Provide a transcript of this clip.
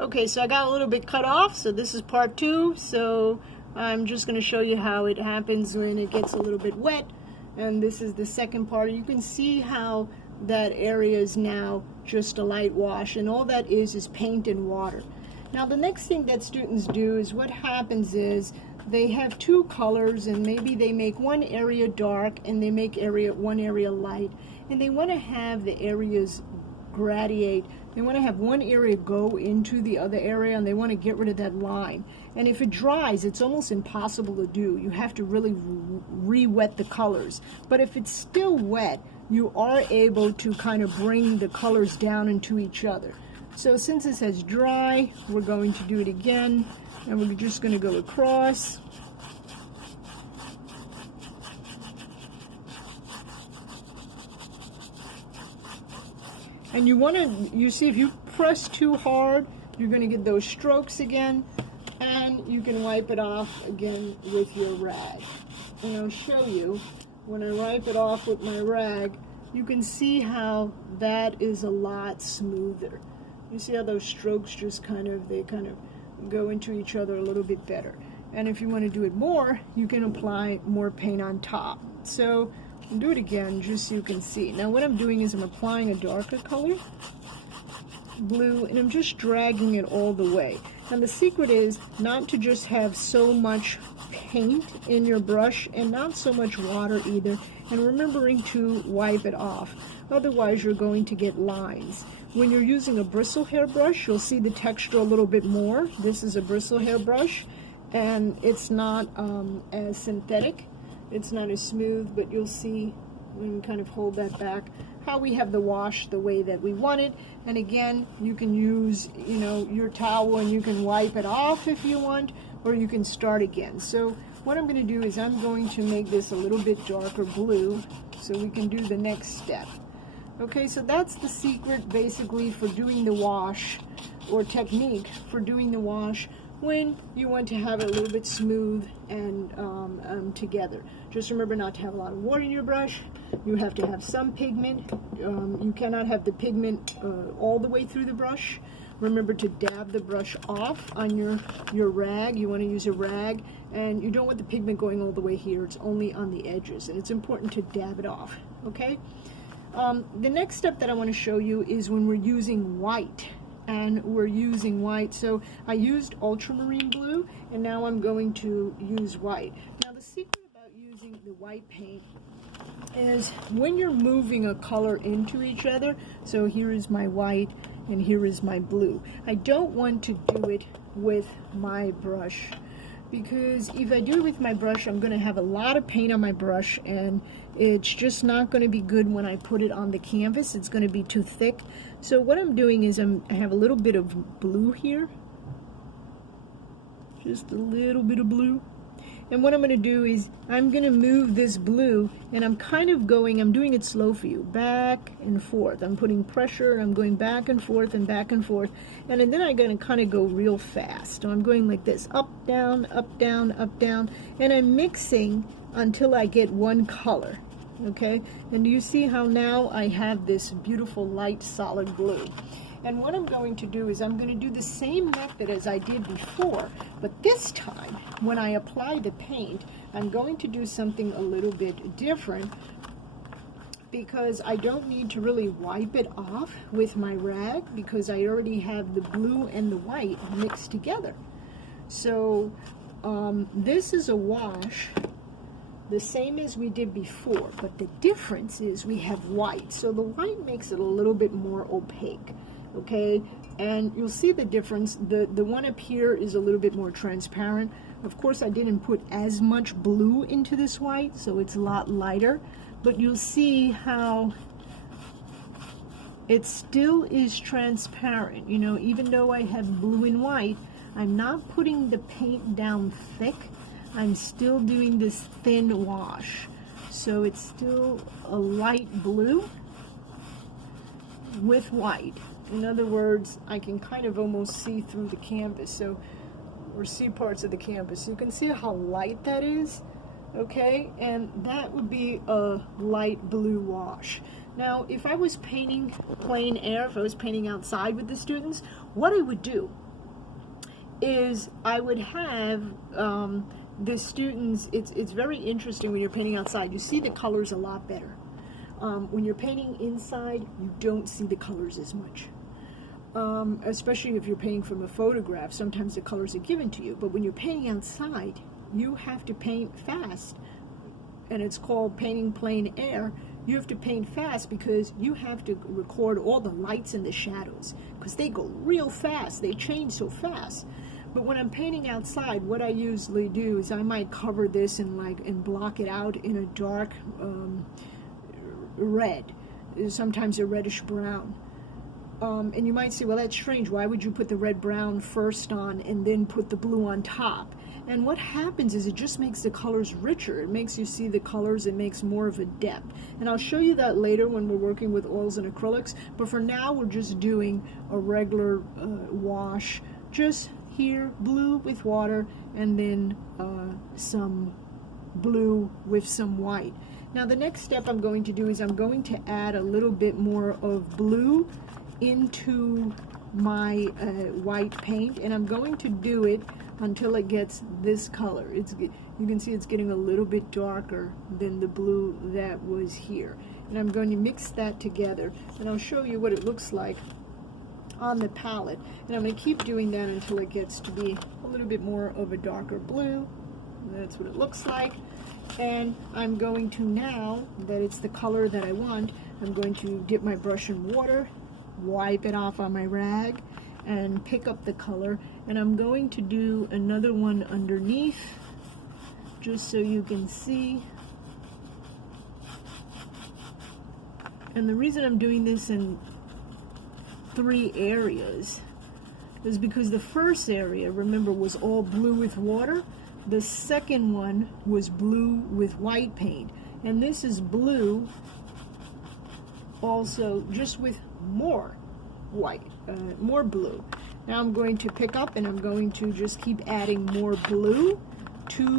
Okay, so I got a little bit cut off, so this is part two. So I'm just going to show you how it happens when it gets a little bit wet. And this is the second part. You can see how that area is now just a light wash, and all that is paint and water. Now the next thing that students do is, what happens is they have two colors, and maybe they make one area dark and they make one area light, and they want to have the areas gradiate. They want to have one area go into the other area, and they want to get rid of that line. And if it dries, it's almost impossible to do. You have to really re-wet the colors. But if it's still wet, you are able to kind of bring the colors down into each other. So since it says dry, we're going to do it again, and we're just going to go across. And you see, if you press too hard, you're going to get those strokes again, and you can wipe it off again with your rag. And I'll show you, when I wipe it off with my rag, you can see how that is a lot smoother. You see how those strokes just kind of go into each other a little bit better. And if you want to do it more, you can apply more paint on top. So I'll do it again just so you can see. Now what I'm doing is I'm applying a darker color, blue, and I'm just dragging it all the way. And the secret is not to just have so much paint in your brush and not so much water either, and remembering to wipe it off. Otherwise you're going to get lines. When you're using a bristle hair brush, you'll see the texture a little bit more. This is a bristle hair brush, and it's not as synthetic. It's not as smooth, but you'll see when we kind of hold that back how we have the wash the way that we want it. And again, you can use, your towel, and you can wipe it off if you want, or you can start again. So what I'm going to do is I'm going to make this a little bit darker blue so we can do the next step. Okay, so that's the secret basically for doing the wash, or technique for doing the wash, when you want to have it a little bit smooth and together. Just remember not to have a lot of water in your brush. You have to have some pigment. You cannot have the pigment all the way through the brush. Remember to dab the brush off on your rag. You want to use a rag, and you don't want the pigment going all the way here. It's only on the edges, and it's important to dab it off. Okay? The next step that I want to show you is when we're using white. And we're using white, so I used ultramarine blue, and now I'm going to use white. Now the secret about using the white paint is when you're moving a color into each other, so here is my white and here is my blue. I don't want to do it with my brush, because if I do it with my brush, I'm going to have a lot of paint on my brush, and it's just not going to be good when I put it on the canvas. It's going to be too thick. So what I'm doing is I have a little bit of blue here, just a little bit of blue. And what I'm going to do is I'm going to move this blue, and I'm doing it slow for you, back and forth. I'm putting pressure, and I'm going back and forth and back and forth. And then I'm going to kind of go real fast. So I'm going like this, up, down, up, down, up, down. And I'm mixing until I get one color. Okay? And you see how now I have this beautiful light solid blue. And what I'm going to do is I'm going to do the same method as I did before, but this time when I apply the paint, I'm going to do something a little bit different, because I don't need to really wipe it off with my rag, because I already have the blue and the white mixed together. So this is a wash the same as we did before, but the difference is we have white, so the white makes it a little bit more opaque. Okay, and you'll see the difference. The one up here is a little bit more transparent. Of course, I didn't put as much blue into this white, so it's a lot lighter, but you'll see how it still is transparent. Even though I have blue and white, I'm not putting the paint down thick. I'm still doing this thin wash, so it's still a light blue with white. In other words, I can kind of almost see through the canvas, or see parts of the canvas. You can see how light that is, okay? And that would be a light blue wash. Now, if I was painting plein air, if I was painting outside with the students, what I would do is I would have the students, it's very interesting when you're painting outside. You see the colors a lot better. When you're painting inside, you don't see the colors as much. Especially if you're painting from a photograph, sometimes the colors are given to you. But when you're painting outside, you have to paint fast. And it's called painting plein air. You have to paint fast because you have to record all the lights and the shadows, because they go real fast. They change so fast. But when I'm painting outside, what I usually do is I might cover this and block it out in a dark red, sometimes a reddish brown. And you might say, well, that's strange. Why would you put the red brown first on and then put the blue on top? And what happens is it just makes the colors richer. It makes you see the colors. It makes more of a depth. And I'll show you that later when we're working with oils and acrylics. But for now, we're just doing a regular wash. Just here, blue with water, and then some blue with some white. Now the next step I'm going to do is I'm going to add a little bit more of blue into my white paint, and I'm going to do it until it gets this color. You can see it's getting a little bit darker than the blue that was here. And I'm going to mix that together, and I'll show you what it looks like on the palette. And I'm going to keep doing that until it gets to be a little bit more of a darker blue. That's what it looks like. And I'm going to, now that it's the color that I want, I'm going to dip my brush in water, wipe it off on my rag, and pick up the color. And I'm going to do another one underneath, just so you can see. And the reason I'm doing this in 3 areas is because the first area, remember, was all blue with water. The second one was blue with white paint, and this is blue also, just with more white, more blue. Now I'm going to pick up and I'm going to just keep adding more blue to